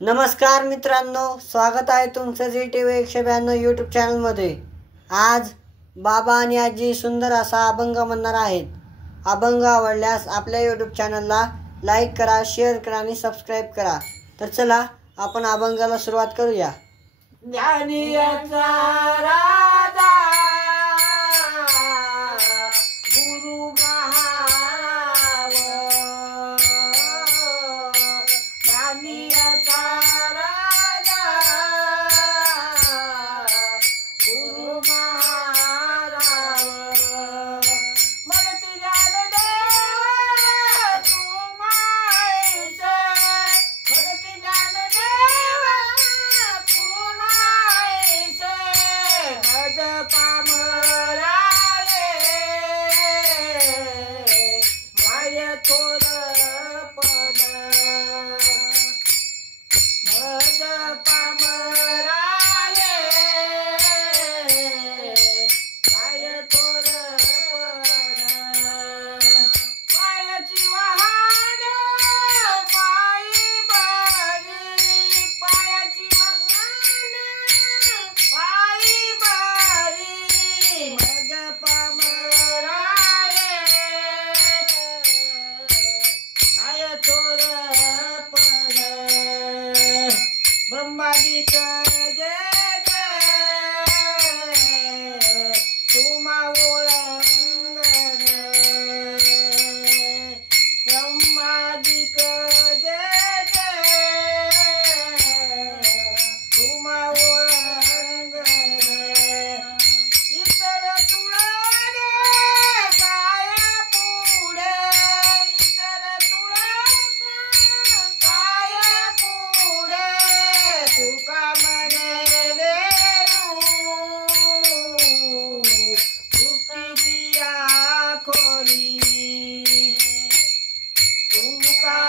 नमस्कार मित्रांनो, स्वागत आहे तुमचं ZTV 192 यूट्यूब चॅनलमध्ये। आज बाबा आणि आजी सुंदर असा अभंग म्हणणार आहेत। अभंग आवडल्यास आपल्या यूट्यूब चॅनलला लाईक करा, शेअर करा आणि सबस्क्राईब करा। तर चला आपण अभंगाला सुरुवात करूया। ज्ञानियाचा राजा गुरु महाराज, ज्ञानियाचा राजा गुरु महाराज, म्हणती ज्ञानदेव तू मायेचे, म्हणती ज्ञानदेव तू मायेचे, मज पामराये माय थोरपण, मज पामराये माय थोरपण, पायाची वहाण पायी बरी, पायाची वहाण पायी बरी, मग पामराये काय थोरपण, ब्रह्मादिक जय तुम्हा ओळंगण, ब्रह्मादिक जय तुम्हा ओळंगण, इतर तुळणे काय पुढे, इतर तुळणे काय पुढे, तुका म्हणे वेणू चुकीची खोली, तुका